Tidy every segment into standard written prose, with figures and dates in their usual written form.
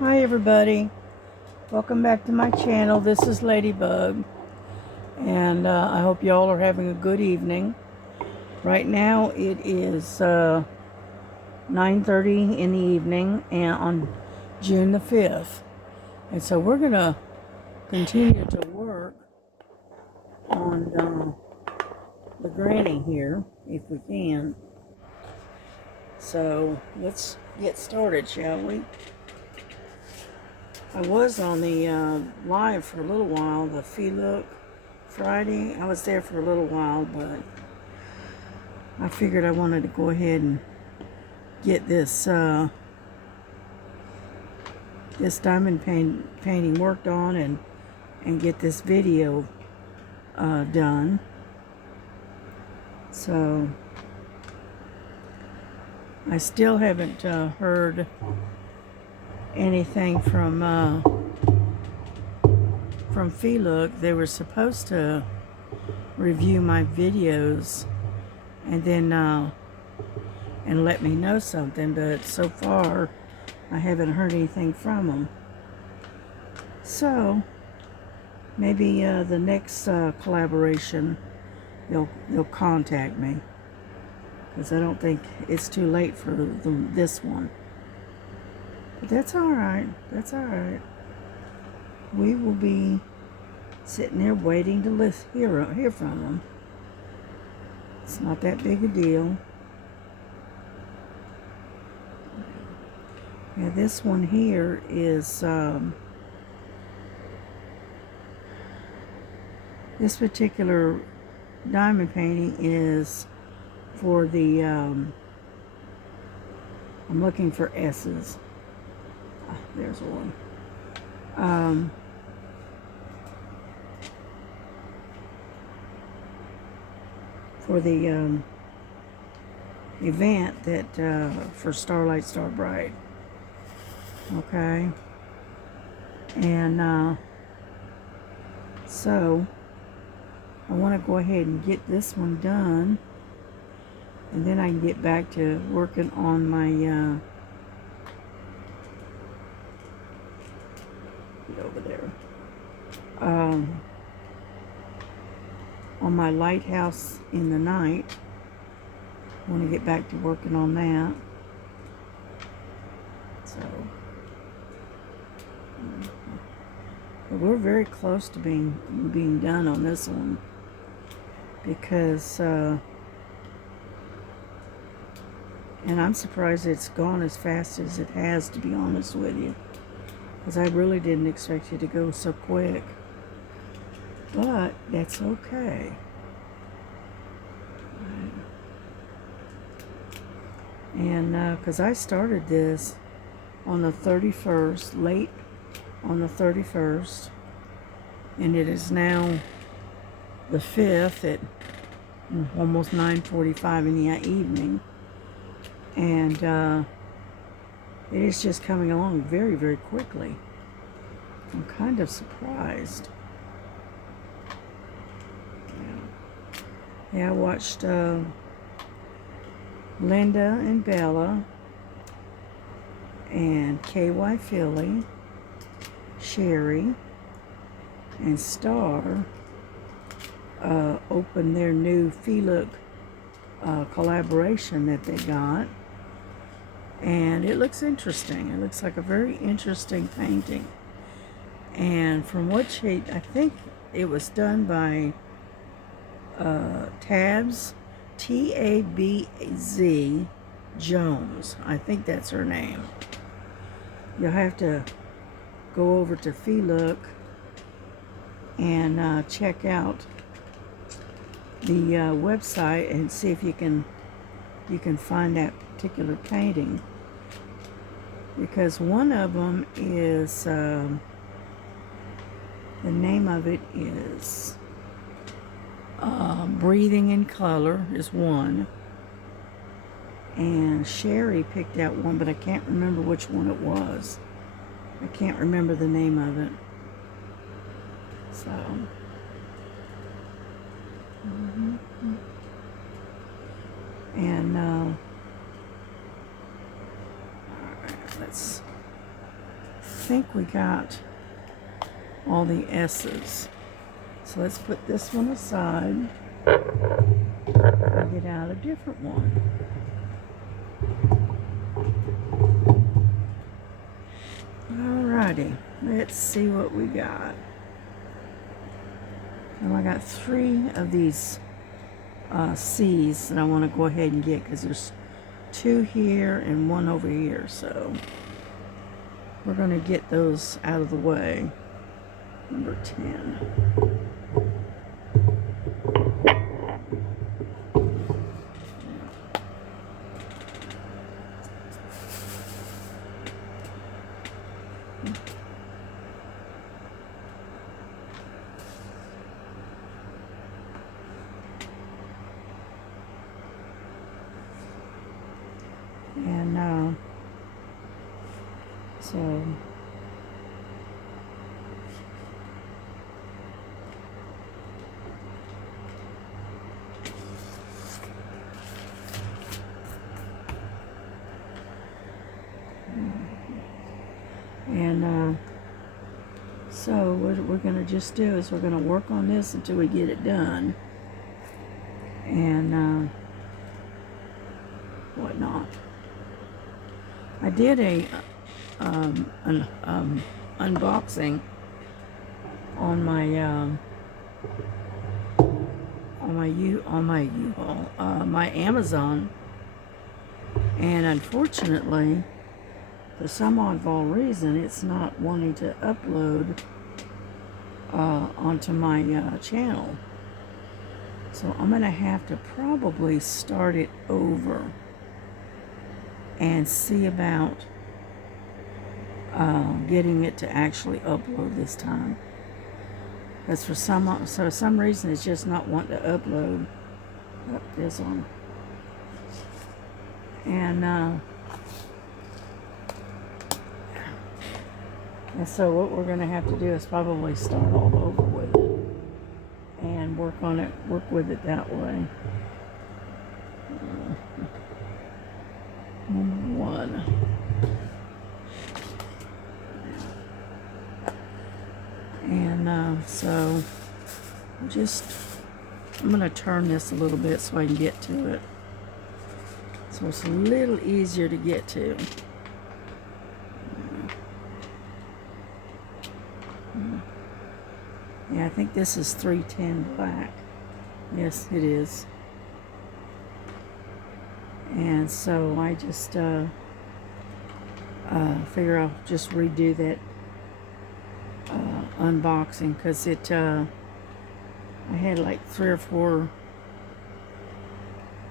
Hi everybody, welcome back to my channel. This is Ladybug, and I hope y'all are having a good evening. Right now it is 9:30 in the evening and on June the 5th, and so we're gonna continue to work on the granny here if we can. So let's get started, shall we? I was on the live for a little while, the Feelook Friday. I was there for a little while, but I figured I wanted to go ahead and get this this diamond painting worked on and get this video done. So I still haven't heard anything from Feelook. They were supposed to review my videos and then and let me know something, but so far I haven't heard anything from them. So maybe the next collaboration they'll contact me, because I don't think it's too late for this one. But that's all right. That's all right. We will be sitting there waiting to hear from them. It's not that big a deal. Yeah, this one here is this particular diamond painting is for the I'm looking for S's. There's one. For the event that for Starlight Starbright. Okay, and so I want to go ahead and get this one done, and then I can get back to working on my get over there on my lighthouse in the night. I want to get back to working on that. So but we're very close to being done on this one, because and I'm surprised it's gone as fast as it has, to be honest with you, because I really didn't expect it to go so quick. But that's okay. And because I started this on the 31st, late on the 31st, and it is now the 5th at almost 9:45 in the evening, and it is just coming along very, very quickly. I'm kind of surprised. Yeah, I watched Linda and Bella and KY Philly, Sherry, and Star open their new Feelook collaboration that they got, and it looks interesting. It looks like a very interesting painting, and from what I think it was done by Tabz, Tabz Jones. I think that's her name. You'll have to go over to Feelook and check out the website and see if you can find that particular painting, because one of them is the name of it is Breathing in Color is one, and Sherry picked out one, but I can't remember which one it was. I can't remember the name of it. So and all right, let's think we got all the S's. So let's put this one aside and get out a different one. Alrighty, let's see what we got. Well, I got 3 of these C's that I want to go ahead and get because there's 2 here and 1 over here. So we're going to get those out of the way. Number 10. And so so what we're going to just do is we're going to work on this until we get it done and whatnot. I did a an unboxing on my my Amazon, and unfortunately, for some oddball reason, it's not wanting to upload onto my channel. So I'm gonna have to probably start it over and see about getting it to actually upload this time. Because for some reason it's just not wanting to upload. Up this one. And so what we're going to have to do is probably start all over with it and work with it that way. Number 1. And so I'm going to turn this a little bit so I can get to it. So it's a little easier to get to. Yeah, I think this is 310 black. Yes, it is. And so I just figure I'll just redo that unboxing because it I had like 3 or 4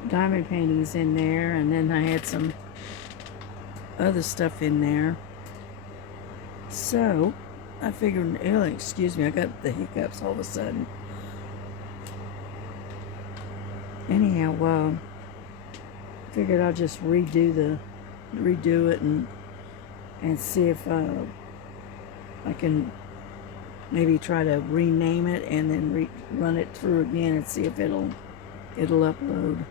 diamond paintings in there, and then I had some other stuff in there. So I figured, excuse me, I got the hiccups all of a sudden. Anyhow, figured I'll just redo it and see if I can maybe try to rename it and then run it through again and see if it'll upload.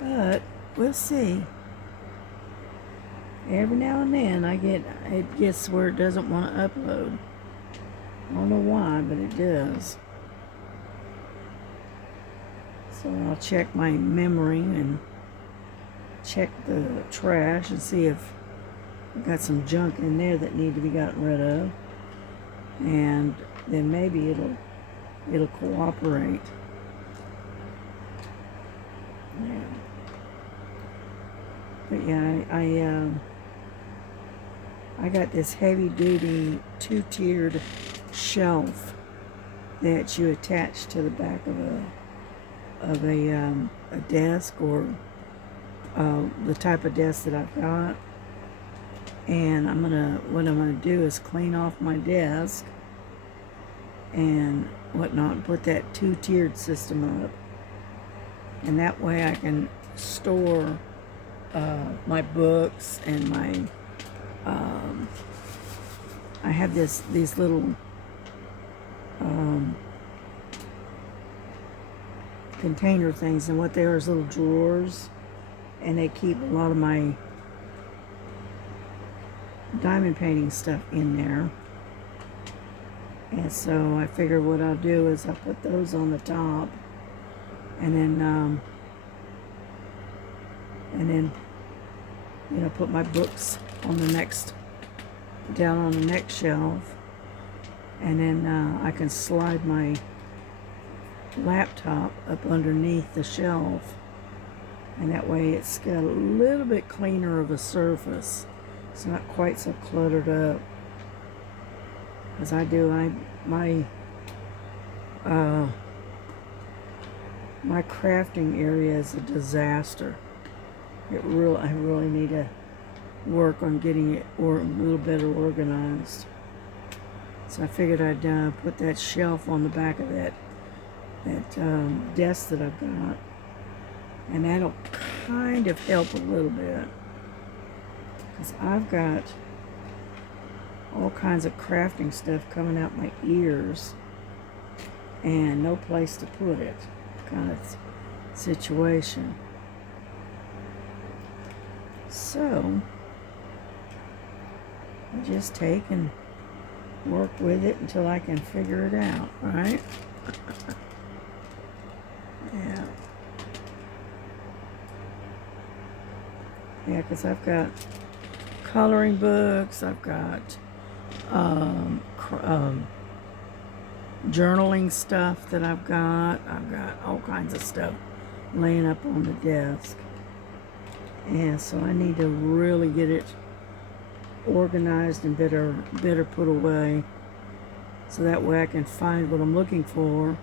But we'll see. Every now and then it gets where it doesn't want to upload. I don't know why, but it does. So I'll check my memory and check the trash and see if I've got some junk in there that need to be gotten rid of. And then maybe it'll cooperate. Yeah. But yeah, I got this heavy-duty 2-tiered shelf that you attach to the back of a desk, or the type of desk that I've got. And what I'm gonna do is clean off my desk and whatnot, and put that 2-tiered system up, and that way I can store my books and my I have these little container things, and what they are is little drawers, and they keep a lot of my diamond painting stuff in there. And so I figured what I'll do is I'll put those on the top, and then you know, put my books on the next, down on the next shelf, and then I can slide my laptop up underneath the shelf, and that way it's got a little bit cleaner of a surface. It's not quite so cluttered up. As my crafting area is a disaster. I really need to work on getting it a little better organized. So I figured I'd put that shelf on the back of that desk that I've got, and that'll kind of help a little bit, because I've got all kinds of crafting stuff coming out my ears and no place to put it, kind of situation. So I just take and work with it until I can figure it out, right? Yeah. Yeah, because I've got coloring books, I've got journaling stuff that I've got all kinds of stuff laying up on the desk. And so I need to really get it organized and better put away, so that way I can find what I'm looking for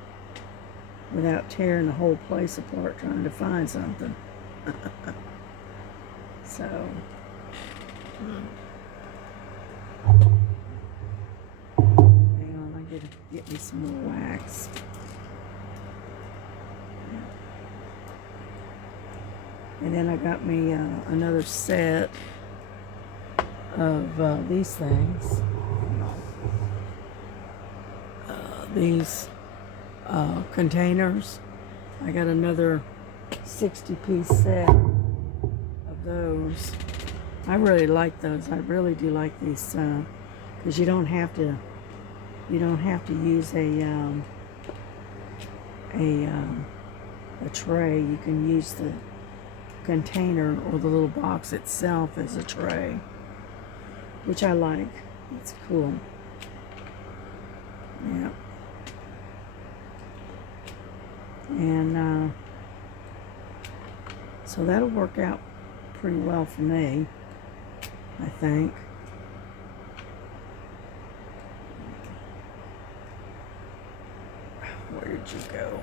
without tearing the whole place apart trying to find something. So hang on, I gotta get me some more wax. And then I got me another set of these things. These containers. I got another 60-piece set of those. I really like those. I really do like these because you don't have to use a tray. You can use the container or the little box itself as a tray, which I like. It's cool. Yeah. And so that'll work out pretty well for me, I think. Where did you go?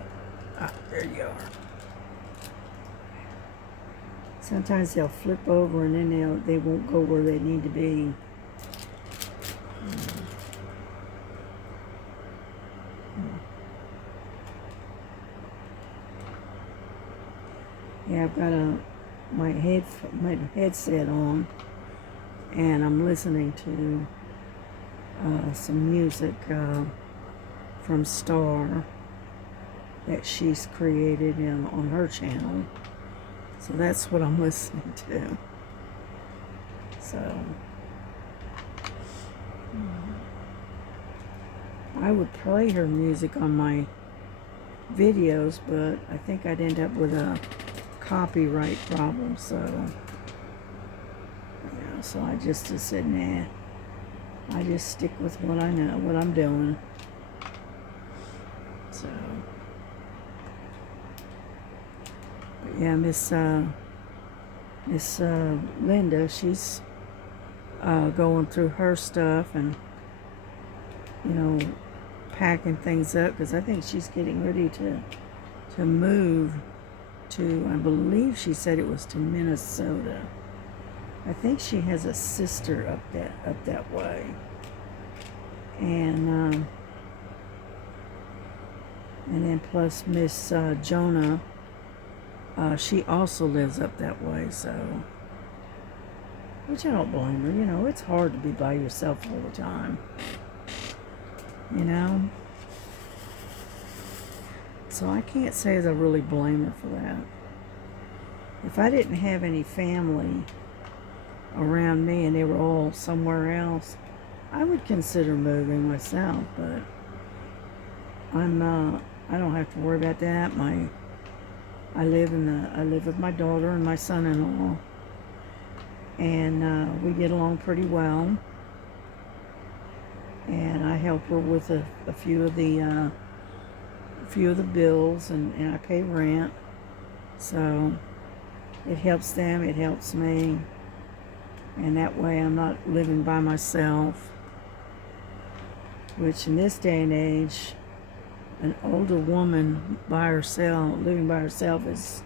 Ah, there you are. Sometimes they'll flip over and then they won't go where they need to be. Yeah, I've got my headset on, and I'm listening to some music from Star that she's created on her channel. So that's what I'm listening to. So I would play her music on my videos, but I think I'd end up with a copyright problem. So yeah, so I just said, nah, I just stick with what I know, what I'm doing. So but yeah, Miss Linda, she's going through her stuff and, you know, packing things up, because I think she's getting ready to move to, I believe she said it was to Minnesota. I think she has a sister up that way, and then plus Miss Jonah, she also lives up that way. So, which I don't blame her. You know, it's hard to be by yourself all the time. You know, so I can't say that I really blame her for that. If I didn't have any family around me and they were all somewhere else, I would consider moving myself, but I don't have to worry about that. I live with my daughter and my son-in-law, and we get along pretty well. And I help her with a few of the bills, and I pay rent. So it helps them, it helps me, and that way I'm not living by myself. Which in this day and age, an older woman by herself, living by herself, is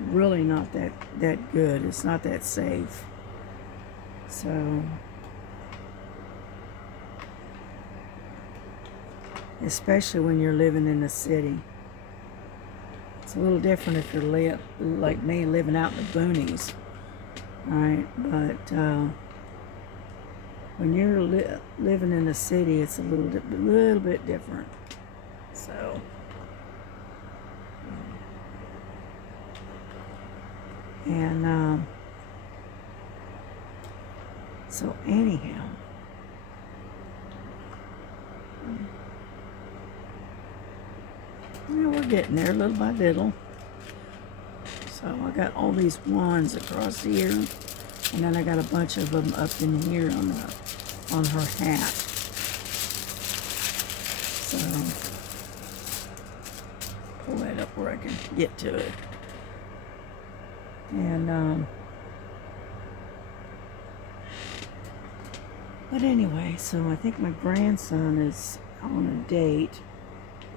really not that good. It's not that safe. So, especially when you're living in the city. It's a little different if you're like me, living out in the boonies, right? But when you're living in the city, it's a little bit different. So, and so anyhow, we're getting there little by little. So I got all these ones across here, and then I got a bunch of them up in here on her hat. So pull that up where I can get to it. And but anyway, so I think my grandson is on a date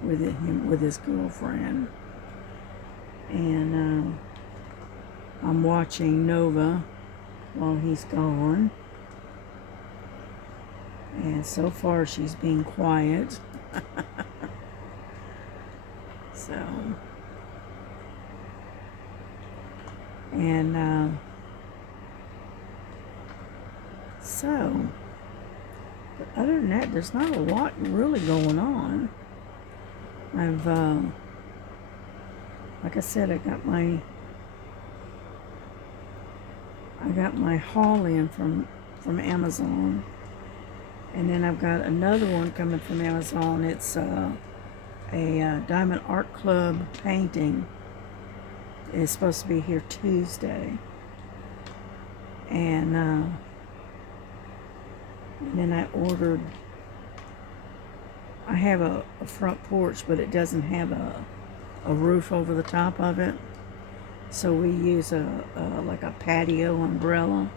with his girlfriend, and I'm watching Nova while he's gone, and so far she's being quiet. So, and but other than that, there's not a lot really going on. I've like I said, I got my haul in from Amazon, and then I've got another one coming from Amazon. It's a Diamond Art Club painting. It's supposed to be here Tuesday, and then I have a front porch, but it doesn't have a roof over the top of it. So we use like a patio umbrella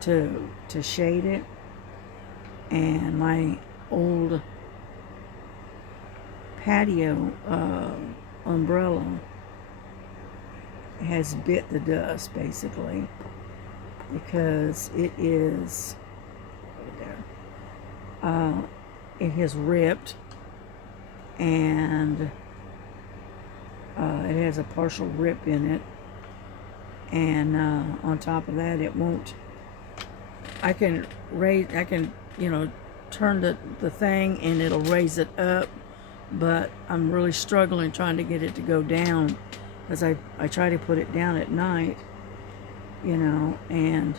to shade it. And my old patio umbrella has bit the dust, basically, because it is it has ripped, and it has a partial rip in it, and on top of that, it won't. I can turn the thing and it'll raise it up, but I'm really struggling trying to get it to go down, because I try to put it down at night, and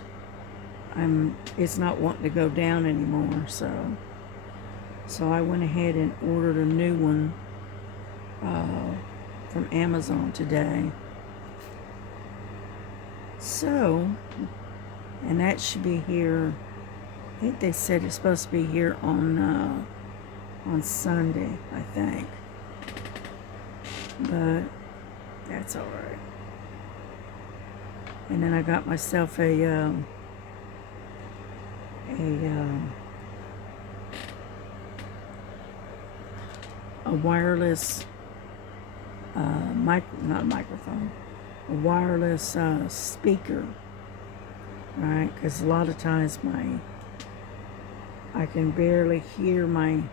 it's not wanting to go down anymore. So I went ahead and ordered a new one from Amazon today. So, and that should be here. I think they said it's supposed to be here on Sunday, I think. But that's all right. And then I got myself a wireless not microphone, a wireless speaker, right? Because a lot of times I can barely hear my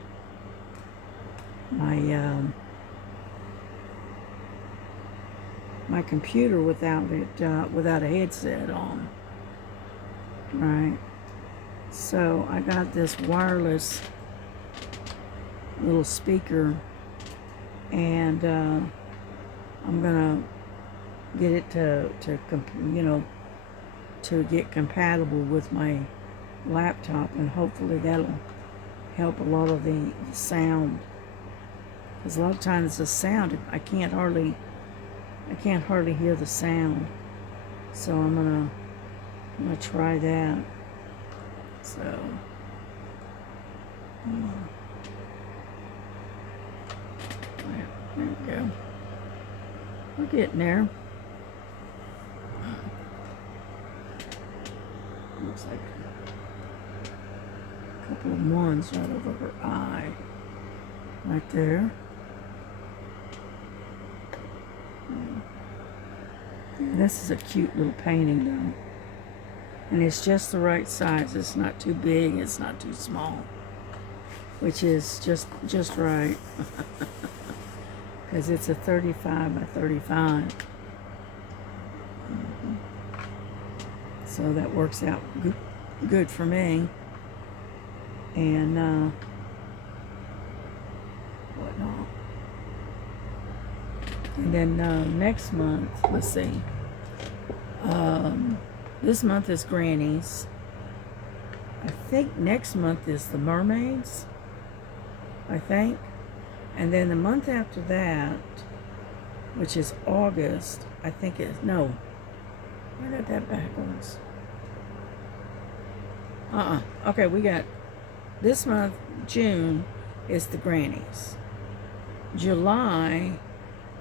computer without a headset on, right? So I got this wireless little speaker, and I'm gonna get it to get compatible with my laptop, and hopefully that'll help a lot of the sound. Because a lot of times the sound, I can't hardly hear the sound. So I'm gonna try that. So there we go. We're getting there. Looks like a couple of ones right over her eye. Right there. This is a cute little painting though. And it's just the right size. It's not too big, it's not too small. Which is just right. Because it's a 35 by 35. So that works out good for me. And whatnot. And then next month, let's see. This month is Granny's. I think next month is the Mermaids. I think. And then the month after that, which is August, I think it's, no. I got that backwards. Okay, we got this month, June, is the Grannies. July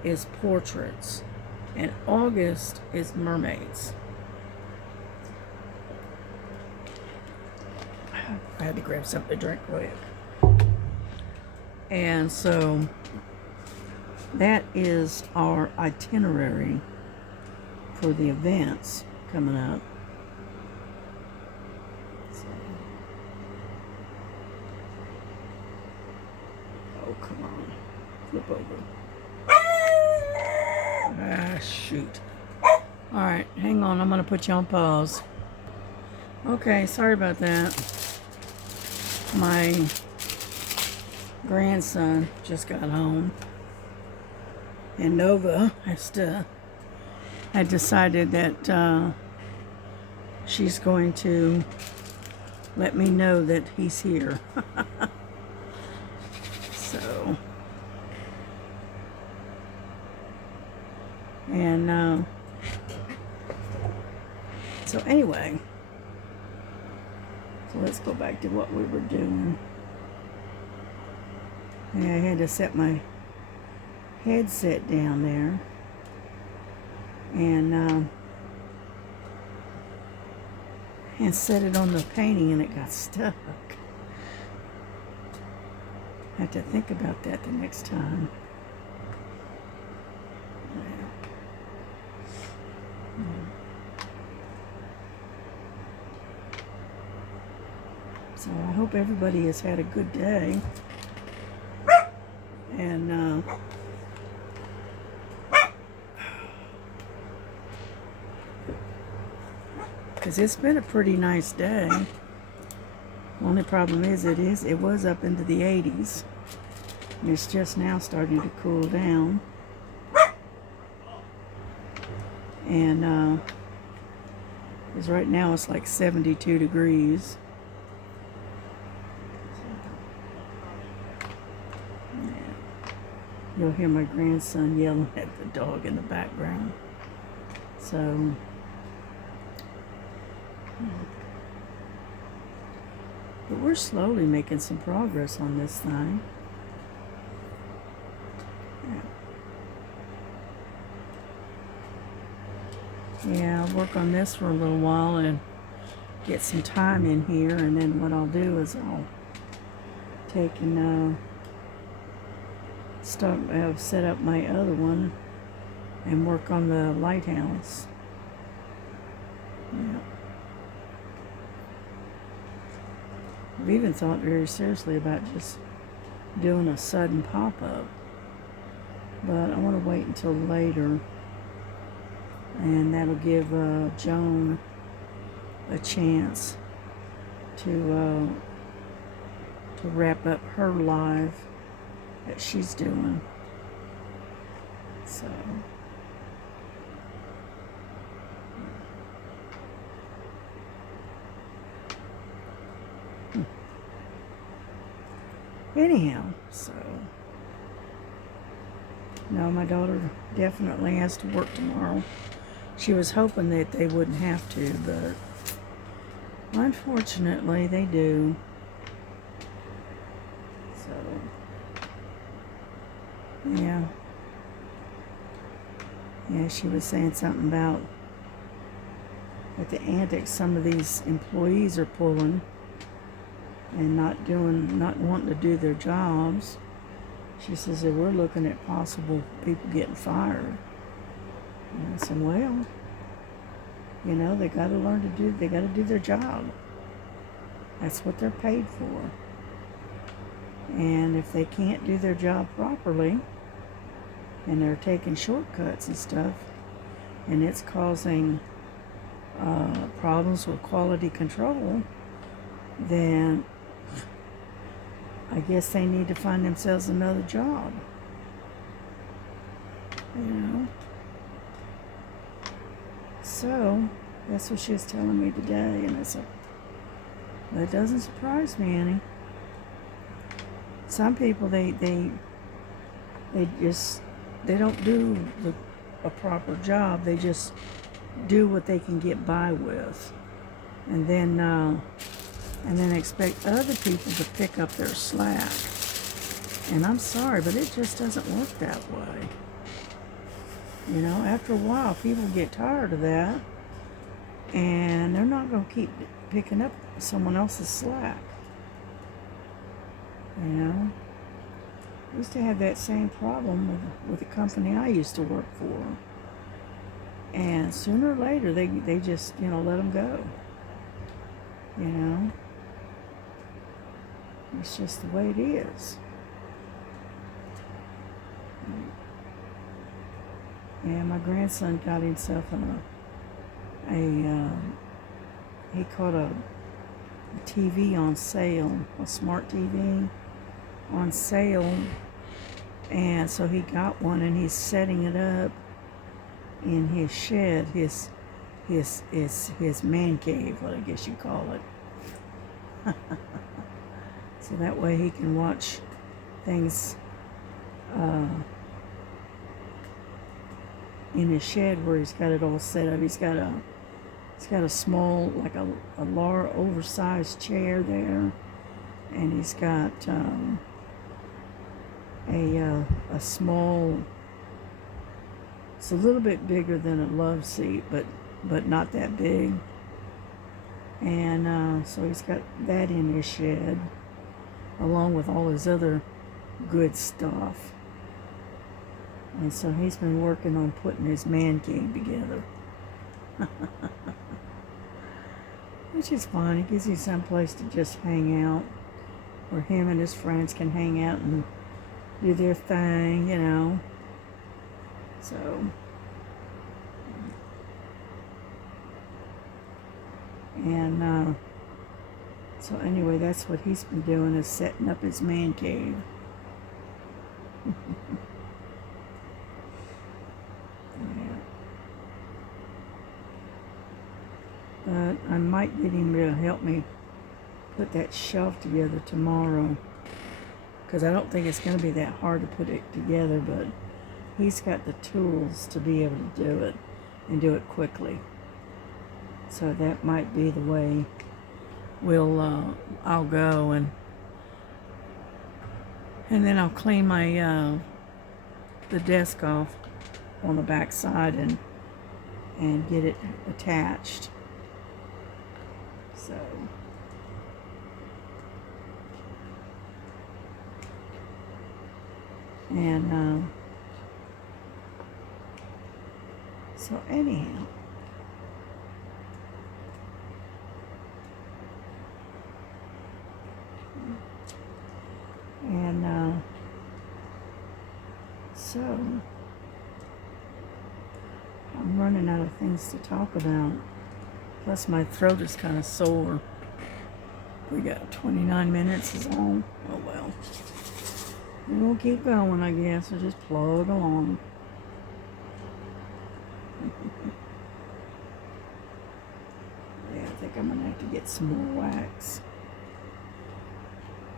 is Portraits. And August is Mermaids. I had to grab something to drink quick. And so that is our itinerary for the events coming up. So. Oh, come on. Flip over. Ah, shoot. Alright, hang on. I'm going to put you on pause. Okay, sorry about that. My grandson just got home. And Nova had decided that she's going to let me know that he's here. So... And, so anyway, so let's go back to what we were doing. And I had to set my headset down there. And set it on the painting and it got stuck. I have to think about that the next time. So I hope everybody has had a good day. And because it's been a pretty nice day. Only problem is it was up into the 80s. And it's just now starting to cool down. And because right now it's like 72 degrees. You'll hear my grandson yelling at the dog in the background. So, but we're slowly making some progress on this thing. Yeah, I'll work on this for a little while and get some time in here, and then what I'll do is I'll take and set up my other one and work on the lighthouse. Yeah. I've even thought very seriously about just doing a sudden pop-up, but I want to wait until later, and that'll give Joan a chance to wrap up her live that she's doing. So anyhow, so no, my daughter definitely has to work tomorrow. She was hoping that they wouldn't have to, but unfortunately they do. So yeah. Yeah, she was saying something about at the antics some of these employees are pulling and not wanting to do their jobs. She says that we're looking at possible people getting fired. And I said, well, they got to they got to do their job. That's what they're paid for. And if they can't do their job properly and they're taking shortcuts and stuff, and it's causing problems with quality control, then I guess they need to find themselves another job. So that's what she was telling me today, and I said, that doesn't surprise me any. Some people they don't do a proper job. They just do what they can get by with, and then expect other people to pick up their slack. And I'm sorry, but it just doesn't work that way. After a while, people get tired of that, and they're not going to keep picking up someone else's slack. I used to have that same problem with the company I used to work for. And sooner or later, they just, let them go. It's just the way it is. And my grandson got himself he caught a TV on sale, a smart TV on sale, and so he got one, and he's setting it up in his shed, his man cave, what I guess you call it. So that way he can watch things in his shed where he's got it all set up. He's got a small, like a large, oversized chair there, and he's got a small. It's a little bit bigger than a love seat, but not that big. And so he's got that in his shed, along with all his other good stuff. And so he's been working on putting his man cave together. Which is fun. It gives you some place to just hang out, where him and his friends can hang out and do their thing, So, and so anyway, that's what he's been doing, is setting up his man cave. Yeah. But I might get him to help me put that shelf together tomorrow, because I don't think it's going to be that hard to put it together, but he's got the tools to be able to do it and do it quickly. So that might be the way I'll go, and then I'll clean my the desk off on the back side and get it attached. So and so anyhow, and so I'm running out of things to talk about. Plus my throat is kind of sore. We got 29 minutes is all. Oh well. We'll keep going, I guess. We'll just plug along. Yeah, I think I'm gonna have to get some more wax.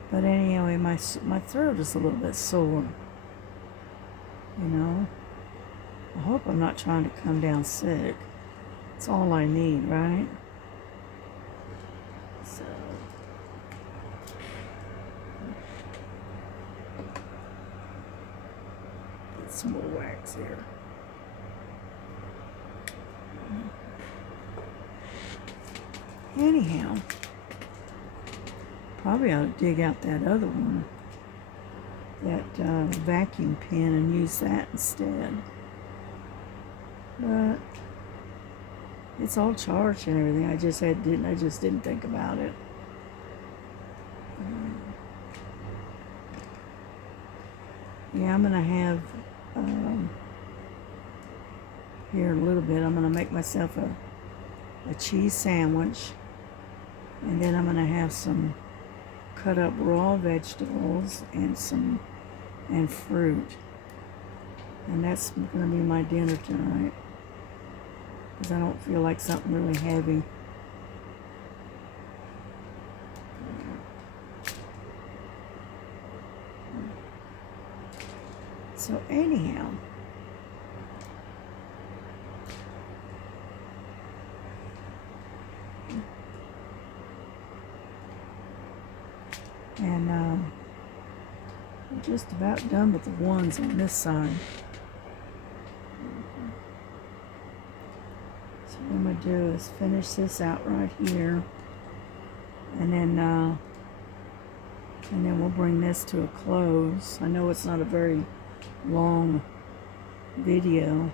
But anyway, my throat is a little bit sore. You know, I hope I'm not trying to come down sick. It's all I need, right? So, get some more wax here. Anyhow, probably ought to dig out that other one, that vacuum pen, and use that instead. But it's all charged and everything. I just didn't think about it. Yeah, I'm gonna have here in a little bit. I'm gonna make myself a cheese sandwich, and then I'm gonna have some cut up raw vegetables and fruit, and that's gonna be my dinner tonight, because I don't feel like something really heavy. So anyhow, and I'm just about done with the ones on this side. So what I'm going to do is finish this out right here, and then we'll bring this to a close. I know it's not a very long video,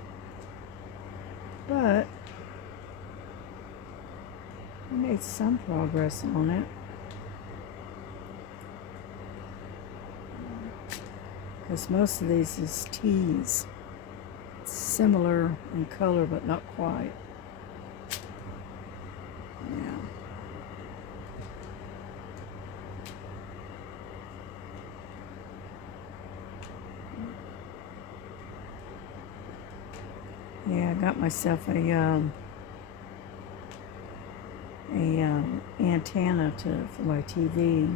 but we made some progress on it. Because most of these is teas. It's similar in color, but not quite. Yeah. Yeah, I got myself a antenna for my TV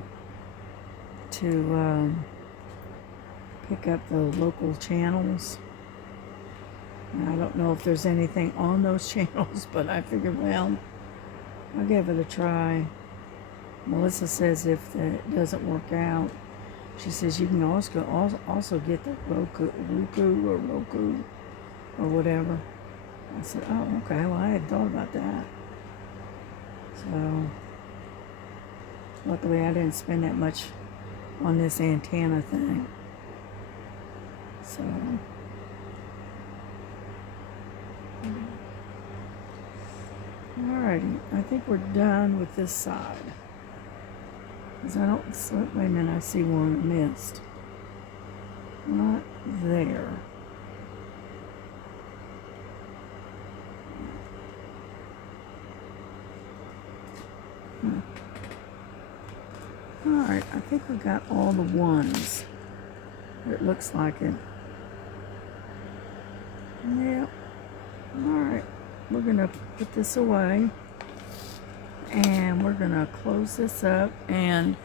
to pick up the local channels. And I don't know if there's anything on those channels, but I figured, well, I'll give it a try. Melissa says if it doesn't work out, she says you can also get the Roku or whatever. I said, oh, okay, well, I hadn't thought about that. So, luckily I didn't spend that much on this antenna thing. So, alrighty, I think we're done with this side. Because I don't, wait a minute, I see one I missed. Not there. Alright, I think we got all the ones. It looks like it. Yep. Alright, we're going to put this away. And we're going to close this up. And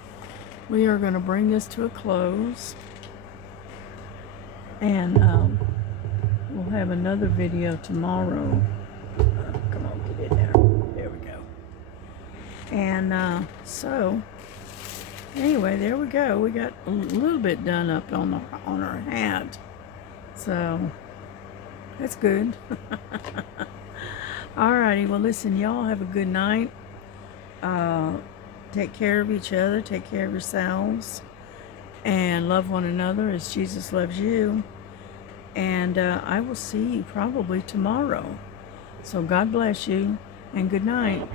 we are going to bring this to a close. And we'll have another video tomorrow. Come on, get in there. There we go. And so, anyway, there we go. We got a little bit done up on our hat. So, that's good. Alrighty, well listen, y'all have a good night. Take care of each other, take care of yourselves, and love one another as Jesus loves you. And I will see you probably tomorrow. So God bless you, and good night.